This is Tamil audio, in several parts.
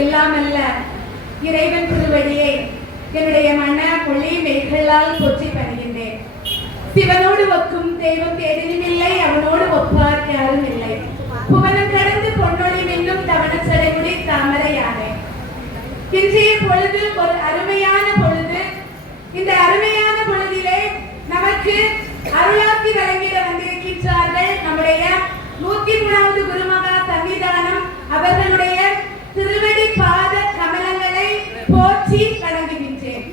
எல்லாம் அல்ல இறைவன் திருவடியை என்னுடைய மன மொழி மெய்களால் போற்றி பணிகின்றேன். சிவனோடு ஒக்கும் தெய்வம் ஏதிலும் இல்லை அவனோடு ஒப்பார் யாரும் இல்லை. புவனம் கடந்து பொன்னொழி மின்னும் தவண சடைமுடி தாமரையானே. இன்றைய பொழுது ஒரு அருமையான பொழுது இந்த அருமையான பொழுதிலே நமக்கு அருளாக்கி வழங்கிட வந்திருக்கின்றார்கள் நம்முடைய நூத்தி மூணாவது குருமகா சன்னிதானம் அவர்களுடைய திருவடி பாத கமலங்களை போற்றி வணங்குகின்றேன்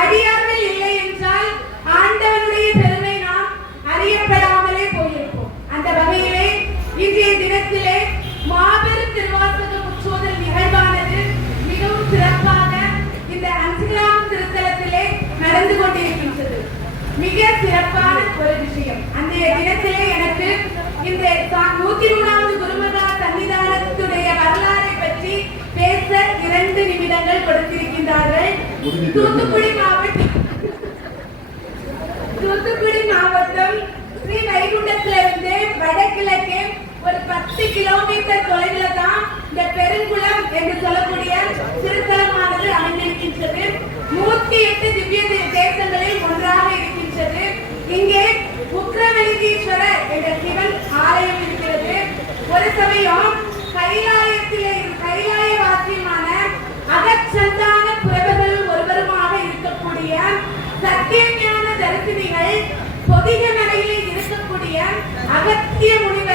அடியார்கள் இல்லை என்றால் ஆண்டவனுடைய பெருமை நாம் அறியப்படாமலே போயிருப்போம் அந்த வகையிலே தினத்திலே மாபெரும் திருவாசக முற்றோதல் நிகழ்வானது மிகவும் சிறப்பாக இந்த அஞ்சுகிராம திருத்தலத்திலே நடந்து கொண்டிருக்கின்றது. மிக சிறப்பான ஒரு விஷயம். அந்த தினத்திலே எனக்கு இந்த நூத்தி மூணாவது குருமகா சன்னிதானத்துடைய வரலாறை பற்றி பேச இரண்டு நிமிடங்கள் கொடுத்திருக்கின்றார்கள். தூத்துக்குடி பத்து கிலோமீட்டர் தொலைவில் தான் இந்த பெருங்குளம் என்று சொல்லக்கூடிய திருத்தலமானது அமைந்திருக்கின்றது. நூத்தி எட்டு திவ்ய தேசங்களில் ஒன்றாக இருக்கின்றது. இங்கே உக்ரவெளிதீஸ்வரர் என்ற சிவன் ஆலயம் இருக்கிறது. ஒரு சமயம் கைலாயத்திலே கைலாய வாசியமான அகச்சந்தான புரவர்களுள் ஒருவருமாக இருக்கக்கூடிய சத்தியஞான தரிசினிகள் பொதிக மலையில் இருக்கக்கூடிய அகத்திய முனிவர்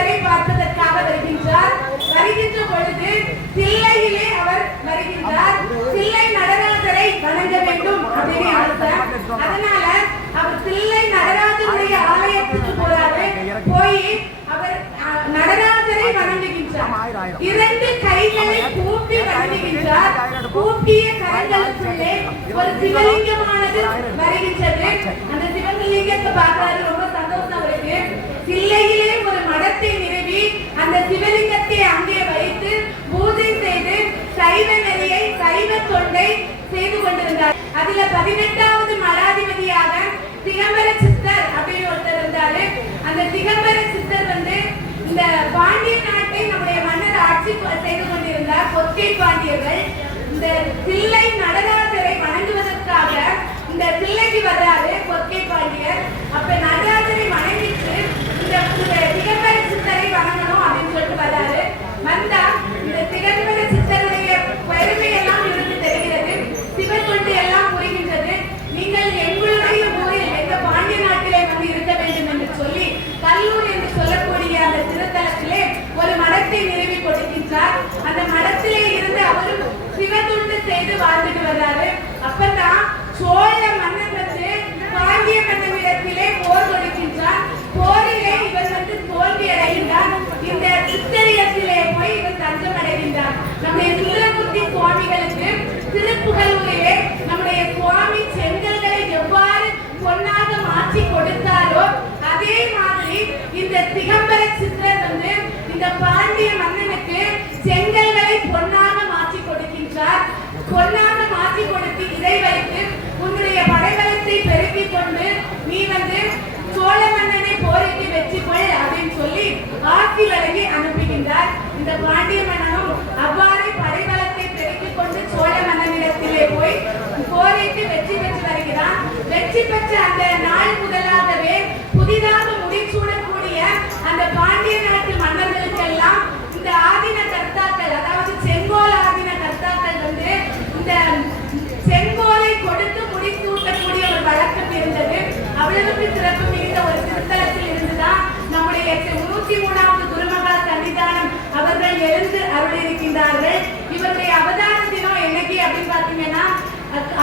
பார்ப்பதற்காக வருகின்றார். வருகின்ற பொழுது தில்லையிலே அவர் வருகின்றார். தில்லை நடராஜரை வணங்க வேண்டும் அப்படின்னு ஆசை அதனால அவர் தில்லை நடராஜருடைய ஆலயத்துக்கு போறாரு. போய் அவர் நடராஜரை வணங்குகின்றார். இரண்டு கைகளை கூப்பி வணங்குகின்றார். கூப்பிய கரங்களுக்குள்ளே ஒரு சிவலிங்கமானது வருகின்றது. அந்த சிவலிங்கத்தை பார்த்தாரு கொண்டே செய்து கொண்டிருந்தார். அதுல பதினெட்டாவது மடாதிபதியாக திகம்பர சித்தர் அப்படின்னு ஒருத்தர் இருந்தாரு. அந்த திகம்பர சித்தர் வந்து இந்த பாண்டிய நாட்டை நம்முடைய மன்னர் ஆட்சி செய்து கொண்டிருந்தார். கொற்கை பாண்டியர்கள். இந்த தில்லை நடராஜரை வணங்குவதற்காக இந்த தில்லைக்கு வர்றாரு கொற்கை பாண்டியர் அப்ப நடராஜரை வணங்கிட்டு இந்த இந்த திகம்பர சித்தரை வணங்கணும் அப்படின்னு சொல்லிட்டு வர்றாரு வந்தா இந்த திகம்பர சித்தருடைய பெருமையெல்லாம் இவருக்கு தெரிகிறது சிவத்தொண்டு எல்லாம் புரிகின்றது நீங்கள் எங்களுடைய ஊரில் எங்க பாண்டிய நாட்டிலே வந்து இருக்க வேண்டும் என்று சொல்லி கல்லூர் என்று சொல்லக்கூடிய அந்த திருத்தலத்திலே ஒரு மடத்தை நிறுவி கொடுக்கின்றார் அந்த மடத்திலே இருந்து அவரும் சிவத்துண்டு செய்து வாழ்ந்துட்டு வர்றாரு. அப்பதான் சோழ மன்னன் வந்து பாண்டிய மன்னனிடத்திலே போர் கொடுக்கின்றார் போரிலே இவர் வந்து தோல்வி அடைகின்றார். இந்த சித்தரியத்திலே போய் இவர் தஞ்சம் அடைகின்றார். நம்முடைய சுந்தரமூர்த்தி சுவாமிகளுக்கு திருப்புகலூரிலே நம்முடைய சுவாமி செங்கல்களை எவ்வாறு பொன்னாக மாற்றி கொடுத்தாரோ அதே மாதிரி இந்த திகம் சித்தர் வந்து இந்த பாண்டிய மன்னனுக்கு செங்கல்களை பொன்னாக மாற்றி கொடுக்கின்றார் பொன்னாக மாற்றி கொடுத்து இதை வைத்து உன்னுடைய படைபலத்தை பெருக்கிக் கொண்டு நீ வந்து சோழ மன்னனை போரிட்டு வெற்றி கொள் அப்படின்னு சொல்லி ஆட்சி வழங்கி அனுப்புகின்றார். இந்த பாண்டிய மன்னனும் அவ்வாறே படைபலத்தை பெருக்கிக் கொண்டு சோழ மன்னனிடத்திலே போய் போரிட்டு வெற்றி பெற்று வருகிறான். வெற்றி பெற்ற அந்த நாள் முதலாகவே புதிதாக முடிச்சூடக்கூடிய அந்த பாண்டிய நாட்டு மன்னர்களுக்கெல்லாம் இந்த ஆதின கர்த்தாக்கள் அதாவது செங்கோல் ஆதீன கர்த்தாக்கள் வந்து இந்த செங்கோலை கொடுத்து முடிசூட்டக்கூடிய ஒரு வழக்கம் இருந்தது. அவ்வளவுக்கு சிறப்பு மிகுந்த ஒரு திருத்தலத்தில் இருந்துதான் நம்முடைய நூத்தி மூணாவது குருமகா சன்னிதானம் அவர்கள் எழுந்து அருளியிருக்கின்றார்கள். இவருடைய அவதார தினம் என்னைக்கு அப்படின்னு பார்த்தீங்கன்னா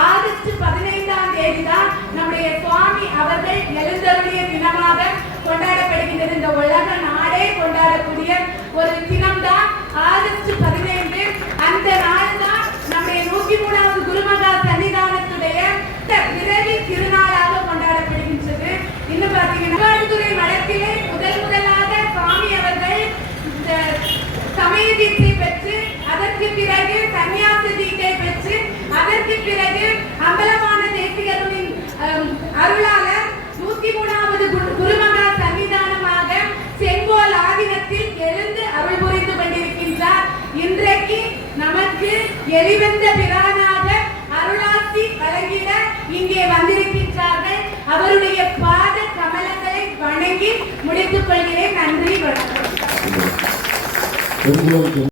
ஆகஸ்ட் பதினைந்தாம் தேதி தான் நம்முடைய சுவாமி அவர்கள் எழுந்தருளிய தினமாக கொண்டாடப்படுகின்றது. இந்த உலக நாடே கொண்டாடக்கூடிய ஒரு தினம்தான் ஆகஸ்ட் பதினைந்து. அந்த நாள் தான் நம்முடைய நூற்றி மூணாவது குருமகா சன்னிதானத்துடைய பிறவி திருநாளாக கொண்டாடப்படுகின்றது. இன்னும் பார்த்தீங்கன்னா மயிலாடுதுறை மடத்திலே எரிவந்த பிரானாக அருளாசி வழங்கிட இங்கே வந்திருக்கின்றார்கள். அவருடைய பாத கமலங்களை வணங்கி முடித்துக் கொள்கிறேன். நன்றி வணக்கம்.